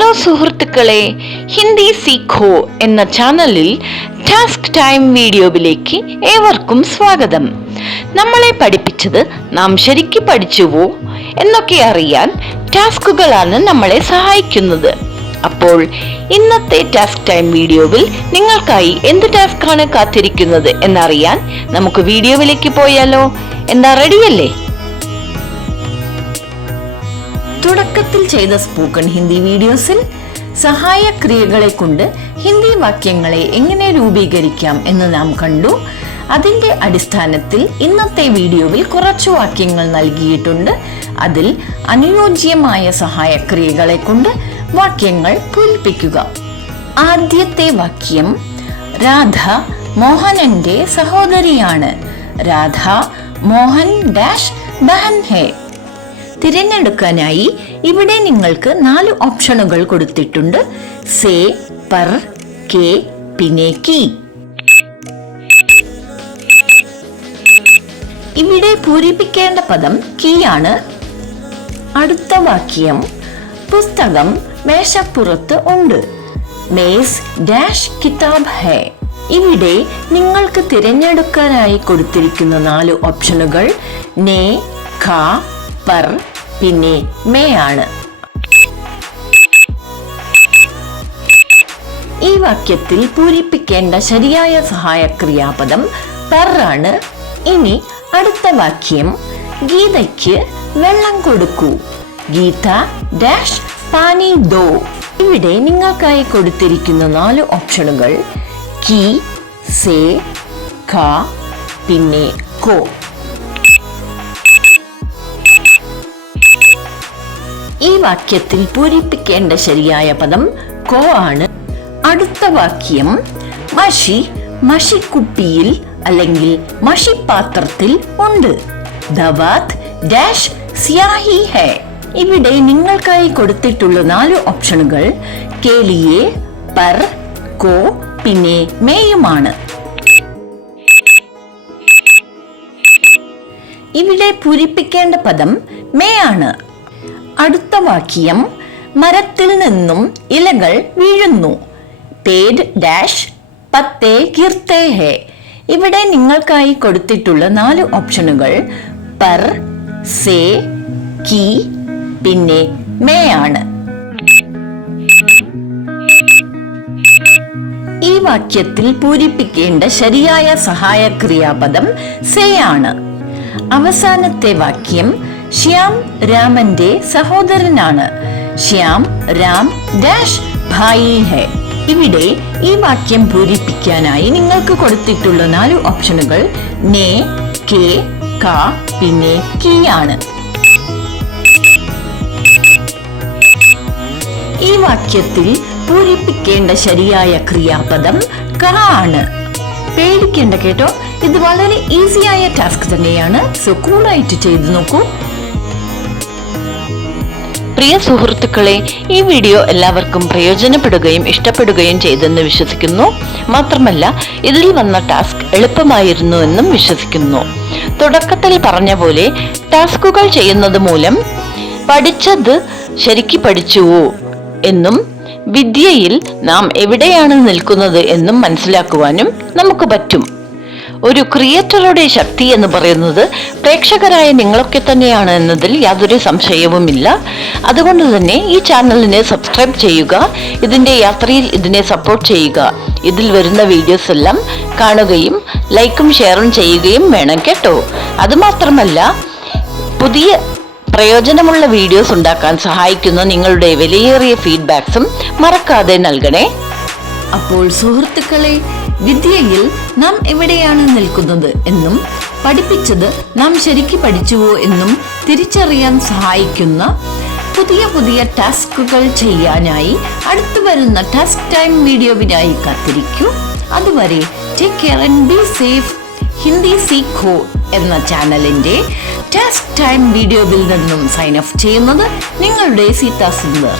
Hello സുഹൃത്തുക്കളെ, ഹിന്ദി സീഖോ എന്ന ചാനലിൽ ടാസ്ക് ടൈം വീഡിയോയിലേക്ക് ഏവർക്കും സ്വാഗതം. നമ്മളെ പഠിപ്പിച്ചത് നാം ശരിക്കും പഠിച്ചുവോ എന്നൊക്കെ അറിയാൻ ടാസ്കുകളാണ് നമ്മളെ സഹായിക്കുന്നത്. അപ്പോൾ ഇന്നത്തെ ടാസ്ക് ടൈം വീഡിയോയിൽ നിങ്ങൾക്കായി എന്ത് ടാസ്കാണ് കാത്തിരിക്കുന്നത് എന്നറിയാൻ നമുക്ക് വീഡിയോയിലേക്ക് പോയാലോ? എന്താ, റെഡിയല്ലേ? തുടക്കത്തിൽ ചെയ്ത സ്പോക്കൺ ഹിന്ദി വീഡിയോസിൽ സഹായ ക്രിയകളെ കൊണ്ട് ഹിന്ദി വാക്യങ്ങളെ എങ്ങനെ രൂപീകരിക്കാം എന്ന് നാം കണ്ടു. അതിന്റെ അടിസ്ഥാനത്തിൽ ഇന്നത്തെ വീഡിയോയിൽ കുറച്ചു വാക്യങ്ങൾ നൽകിയിട്ടുണ്ട്. അതിൽ അനുയോജ്യമായ സഹായ ക്രിയകളെ കൊണ്ട് വാക്യങ്ങൾ പൂരിപ്പിക്കുക. ആദ്യത്തെ വാക്യം, രാധ മോഹനന്റെ സഹോദരിയാണ്. രാധ മോഹൻ ഡാഷ് ബഹൻ ഹേ. തിരഞ്ഞെടുക്കാനായി ഇവിടെ നിങ്ങൾക്ക് 4 ഓപ്ഷനുകൾ കൊടുത്തിട്ടുണ്ട്. സേ, പർ, കെ, പിന്നെ കി. ഇവിടെ പൂരിപ്പിക്കേണ്ട പദം കി ആണ്. അടുത്ത വാക്യം, പുസ്തകം മേശപ്പുറത്ത് ഉണ്ട്. മേസ് ഡാഷ് കിതാബ് ഹേ. ഇവിടെ നിങ്ങൾക്ക് തിരഞ്ഞെടുക്കാനായി കൊടുത്തിരിക്കുന്ന 4 ഓപ്ഷനുകൾ നേ, ഖ, പർ, പിന്നെ മേ ആണ്. ഈ വാക്യത്തിൽ പൂരിപ്പിക്കേണ്ട ശരിയായ സഹായ ക്രിയാപദം പർ ആണ്. ഇനി അടുത്ത വാക്യം, ഗീതയ്ക്ക് വെള്ളം കൊടുക്കൂ. ഗീത ഡാഷ് പാനി ദോ. ഇവിടെ നിങ്ങൾക്കായി കൊടുത്തിരിക്കുന്ന 4 ഓപ്ഷനുകൾ കി, സേ, ഖ, പിന്നെ കോ. ഈ വാക്യത്തിൽ പൂരിപ്പിക്കേണ്ട ശരിയായ പദം കോ ആണ്. അടുത്ത വാക്യം, മഷി മഷിക്കുപ്പിയിൽ അല്ലെങ്കിൽ മഷിപാത്രത്തിൽ ഉണ്ട്. ദവാത് ഡാഷ് സ്യാഹി ഹേ. ഇവിടെ നിങ്ങൾക്കായി കൊടുത്തിട്ടുള്ള 4 ഓപ്ഷനുകൾ കേലിയെ, പർ, കോ, പിന്നെ മേയുമാണ്. ഇവിടെ പൂരിപ്പിക്കേണ്ട പദം മേ ആണ്. അടുത്ത വാക്യം, മരത്തിൽ നിന്നും ഇലകൾ വീഴുന്നു. പേഡ് ഡാഷ് പത്തേ ഗിർത്തേ ഹേ. ഇവിടെ നിങ്ങൾക്കായി കൊടുത്തിട്ടുള്ള 4 ഓപ്ഷനുകൾ പർ, സേ, കി, പിന്നെ മേ ആണ്. ഈ വാക്യത്തിൽ പൂരിപ്പിക്കേണ്ട ശരിയായ സഹായ ക്രിയാപദം സേ ആണ്. അവസാനത്തെ വാക്യം, ശ്യാം രാമന്റെ സഹോദരനാണ്. ശ്യാം രാം ഡാഷ് ഭായി ഹേ. ഇവിടെ ഈ വാക്യം പൂരിപ്പിക്കാനായി നിങ്ങൾക്ക് കൊടുത്തിട്ടുള്ള 4 ഓപ്ഷനുകൾ നേ, കെ, ക, പിന്നെ കി ആണ്. ഈ വാക്യത്തിൽ പൂരിപ്പിക്കേണ്ട ശരിയായ ക്രിയാപദം ക ആണ്. പേടിക്കേണ്ട കേട്ടോ, ഇത് വളരെ ഈസിയായ ടാസ്ക് തന്നെയാണ്. സോ കൂളായിട്ട് ചെയ്തു നോക്കൂ. പ്രിയ സുഹൃത്തുക്കളെ, ഈ വീഡിയോ എല്ലാവർക്കും പ്രയോജനപ്പെടുകയും ഇഷ്ടപ്പെടുകയും ചെയ്തെന്ന് വിശ്വസിക്കുന്നു. മാത്രമല്ല, ഇതിൽ വന്ന ടാസ്ക് എളുപ്പമായിരുന്നു എന്നും വിശ്വസിക്കുന്നു. തുടക്കത്തിൽ പറഞ്ഞ പോലെ ടാസ്കുകൾ ചെയ്യുന്നത് മൂലം പഠിച്ചത് ശരിക്ക് പഠിച്ചുവോ എന്നും വിദ്യയിൽ നാം എവിടെയാണ് നിൽക്കുന്നത് എന്നും മനസ്സിലാക്കുവാനും നമുക്ക് പറ്റും. ഒരു ക്രിയേറ്ററുടെ ശക്തി എന്ന് പറയുന്നത് പ്രേക്ഷകരായ നിങ്ങളൊക്കെ തന്നെയാണ് എന്നതിൽ യാതൊരു സംശയവുമില്ല. അതുകൊണ്ട് തന്നെ ഈ ചാനലിനെ സബ്സ്ക്രൈബ് ചെയ്യുക. ഇതിന്റെ യാത്രയിൽ ഇതിനെ സപ്പോർട്ട് ചെയ്യുക. ഇതിൽ വരുന്ന വീഡിയോസ് എല്ലാം കാണുകയും ലൈക്കും ഷെയറും ചെയ്യുകയും വേണം കേട്ടോ. അതുമാത്രമല്ല, പുതിയ പ്രയോജനമുള്ള വീഡിയോസ് ഉണ്ടാക്കാൻ സഹായിക്കുന്ന നിങ്ങളുടെ വിലയേറിയ ഫീഡ്ബാക്സും മറക്കാതെ നൽകണേ. അപ്പോൾ സുഹൃത്തുക്കളെ, വിദ്യയിൽ നാം എവിടെയാണ് നിൽക്കുന്നത് എന്നും പഠിപ്പിച്ചത് നാം ശരിക്ക് പഠിച്ചുവോ എന്നും തിരിച്ചറിയാൻ സഹായിക്കുന്ന പുതിയ ടാസ്കുകൾ ചെയ്യാനായി അടുത്തു വരുന്ന ടാസ്ക് ടൈം വീഡിയോവിനായി കാത്തിരിക്കൂ. അതുവരെ take care and be safe. Hindi Seekho എന്ന ചാനലിന്റെ ടാസ്ക് ടൈം വീഡിയോയിൽ നിന്നും സൈൻ ഓഫ് ചെയ്യുന്നത് നിങ്ങളുടെ സീതാ സുന്ദർ.